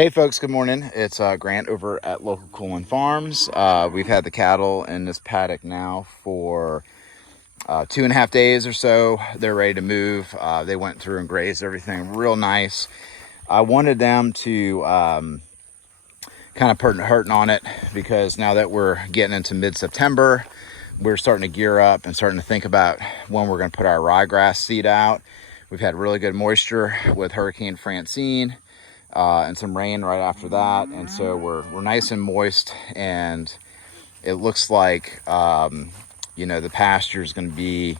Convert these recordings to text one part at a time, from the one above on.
Hey folks, good morning. It's Grant over at Local Coolin Farms. We've had the cattle in this paddock now for 2.5 days or so. They're ready to move. They went through and grazed everything real nice. I wanted them to kind of hurting on it because now that we're getting into mid-September, we're starting to gear up and starting to think about when we're going to put our ryegrass seed out. We've had really good moisture with Hurricane Francine. And some rain right after that, and so we're nice and moist, and it looks like the pasture is going to be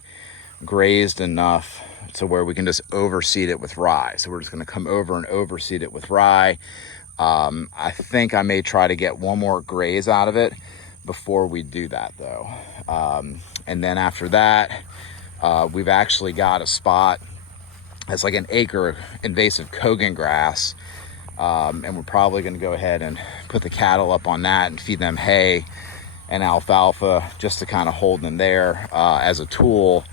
grazed enough to where we can just overseed it with rye. So we're just going to come over and overseed it with rye. I think I may try to get one more graze out of it before we do that though. And then after that, we've actually got a spot that's like an acre invasive Kogan grass. And we're probably going to go ahead and put the cattle up on that and feed them hay and alfalfa just to kind of hold them there as a tool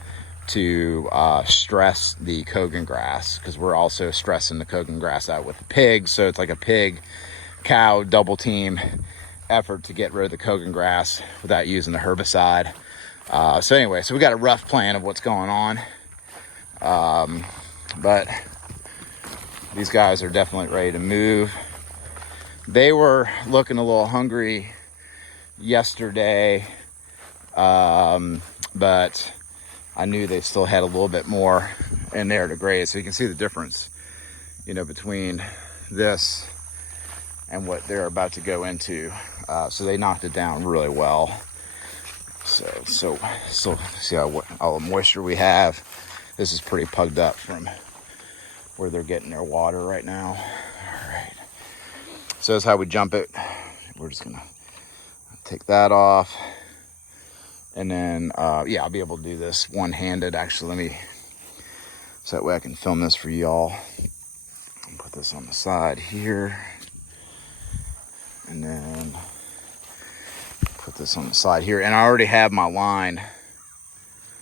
to stress the Kogan grass, because we're also stressing the Kogan grass out with the pigs. So it's like a pig cow double team effort to get rid of the Kogan grass without using the herbicide. So we got a rough plan of what's going on, but these guys are definitely ready to move. They were looking a little hungry yesterday, but I knew they still had a little bit more in there to graze. So you can see the difference, between this and what they're about to go into. So they knocked it down really well. So see how all the moisture we have. This is pretty pugged up from where they're getting their water right now. All right. So that's how we jump it. We're just gonna take that off. And then, I'll be able to do this one-handed. Actually, so that way I can film this for y'all. Put this on the side here. And then put this on the side here. And I already have my line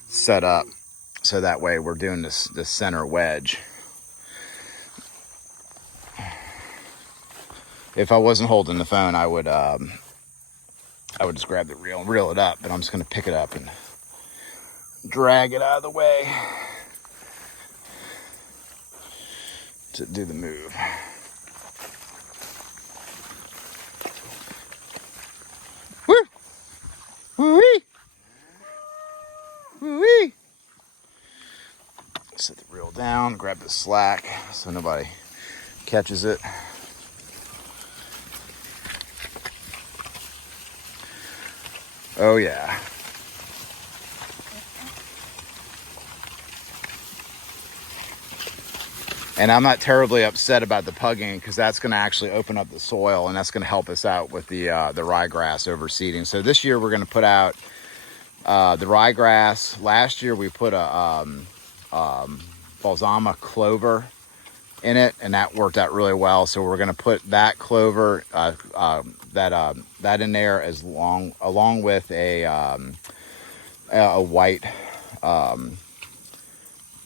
set up. So that way we're doing this center wedge. If I wasn't holding the phone, I would just grab the reel and reel it up, but I'm just going to pick it up and drag it out of the way to do the move. Woo! Woo-wee! Woo-wee! Set the reel down, grab the slack so nobody catches it. Oh yeah. And I'm not terribly upset about the pugging, because that's going to actually open up the soil, and that's going to help us out with the ryegrass overseeding. So this year we're going to put out the ryegrass. Last year we put a balsama clover in it, and that worked out really well. So we're going to put that clover that in there along with a white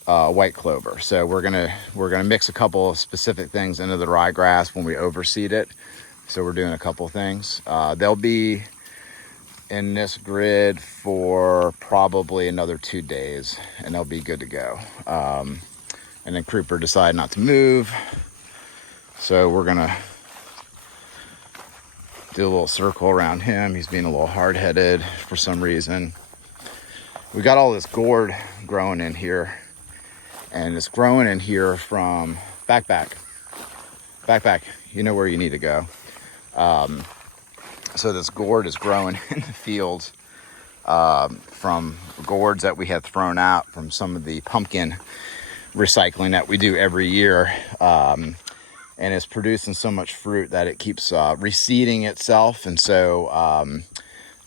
white clover. So we're gonna mix a couple of specific things into the ryegrass when we overseed it. So we're doing a couple of things. They'll be in this grid for probably another 2 days, and they'll be good to go. And then Creeper decided not to move, so we're gonna do a little circle around him. He's being a little hard-headed for some reason. We got all this gourd growing in here, and it's growing in here from back. You know where you need to go. So this gourd is growing in the fields from gourds that we had thrown out from some of the pumpkin recycling that we do every year. And it's producing so much fruit that it keeps reseeding itself. And so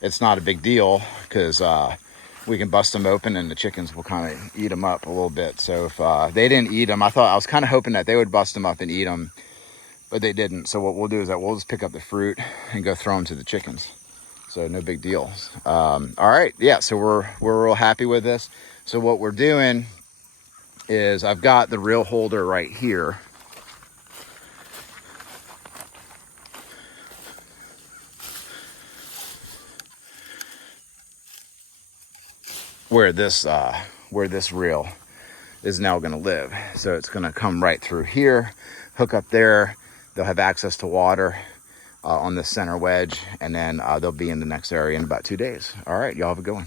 it's not a big deal, because we can bust them open and the chickens will kind of eat them up a little bit. So if they didn't eat them, I was kind of hoping that they would bust them up and eat them, but they didn't. So what we'll do is that we'll just pick up the fruit and go throw them to the chickens. So no big deal. All right. Yeah. So we're real happy with this. So what we're doing is I've got the reel holder right here. where this reel is now going to live. So it's going to come right through here, hook up there. They'll have access to water on the center wedge, and then they'll be in the next area in about 2 days. All right, y'all have a good one.